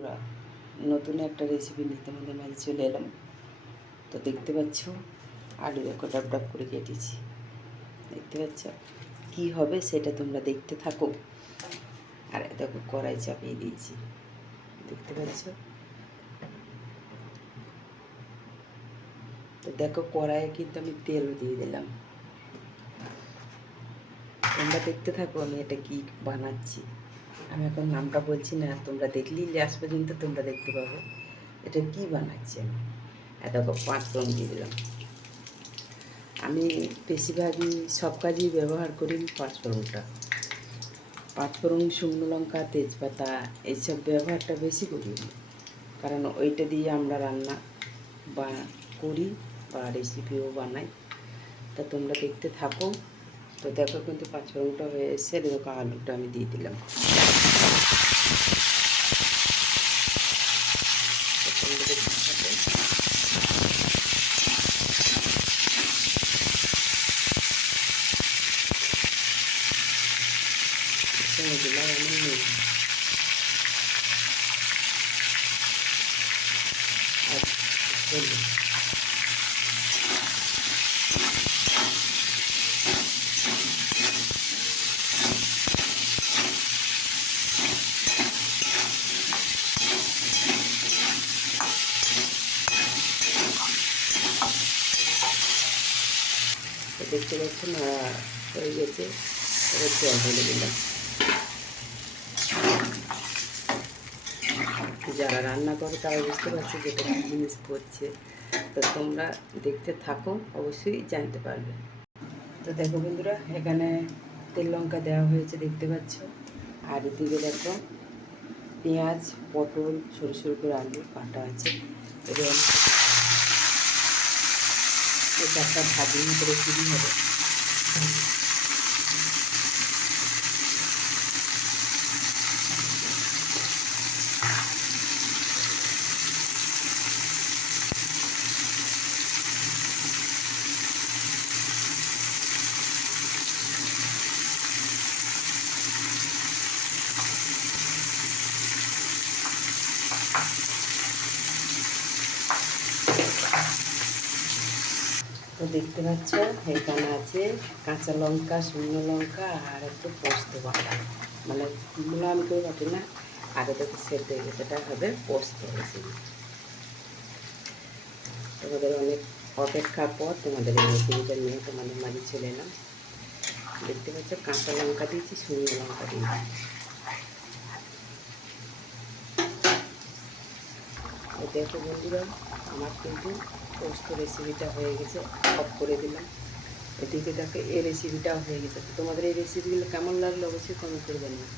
বন্ধুরা, নতুন একটা রেসিপি নিয়ে তোমাদের মাঝে চলে এলাম। তো দেখতে পাচ্ছ আলু দেখো ডাব ডাব করে কেটেছি। দেখতে পাচ্ছ কী হবে সেটা তোমরা দেখতে থাকো। আর দেখো কড়াই চাপিয়ে দিয়েছি, দেখতে পাচ্ছ। তো দেখো কড়াইয়ে কিন্তু আমি তেলও দিয়ে দিলাম। তোমরা দেখতে থাকো আমি এটা কি বানাচ্ছি। আমি এখন নামটা বলছি না, তোমরা দেখলেই লাস্ট পর্যন্ত তোমরা দেখতে পাবে এটা কি বানাচ্ছি আমি। দেখো 5 ফোড়ন দিয়ে দিলাম। আমি বেশিরভাগই সব কাজেই ব্যবহার করি 5 ফোড়নটা। 5 ফোড়ন, শুকনো লঙ্কা, তেজপাতা এইসব ব্যবহারটা বেশি করি, কারণ ওইটা দিয়ে আমরা রান্না বা করি বা রেসিপিও বানাই। তা তোমরা দেখতে থাকো। তো দেখো কিন্তু 5 ফোড়নটা হয়ে এসে দেখো আলুটা আমি দিয়ে দিলাম। দিলাম এমন নেই আর হলুদ। দেখতে পাচ্ছি না হয়ে গেছে, এবার জল ঢেলে দিলাম। যারা রান্না করে তারা বুঝতে পারছে যেটা কী জিনিস করছে। তো তোমরা দেখতে থাকো, অবশ্যই জানতে পারবে। তো দেখো বন্ধুরা, এখানে তেল লঙ্কা দেওয়া হয়েছে দেখতে পাচ্ছ। আর এদিকে দেখো পেঁয়াজ, পটল, সরু সরু করে আলু কাটা আছে। এবার এটা একটা ভাজির মতো রেসিপি হবে। তো দেখতে পাচ্ছ এখানে আছে কাঁচা লঙ্কা, শুকনো লঙ্কা আর একটু পোস্ত বাটা, মানে আমি করে বাটি না, আগে থেকে সেদ্ধ হয়ে গেছে, এটা হবে পোস্ত রেসিপি। তোমাদের অনেক অপেক্ষার পর তোমাদের এই রেসিপিটা নিয়ে তোমাদের মাঝে চলে এলাম। দেখতে পাচ্ছ কাঁচা লঙ্কা দিয়েছি, শুকনো লঙ্কা দিয়েছি। দেখো বন্ধুরা, আমার কিন্তু পোস্ত রেসিপিটা হয়ে গেছে, অফ করে দিলাম। এদিকে দেখো এই রেসিপিটাও হয়ে গেছে। তো তোমাদের এই রেসিপিগুলো কেমন লাগলো অবশ্যই কমেন্ট করে জানিও।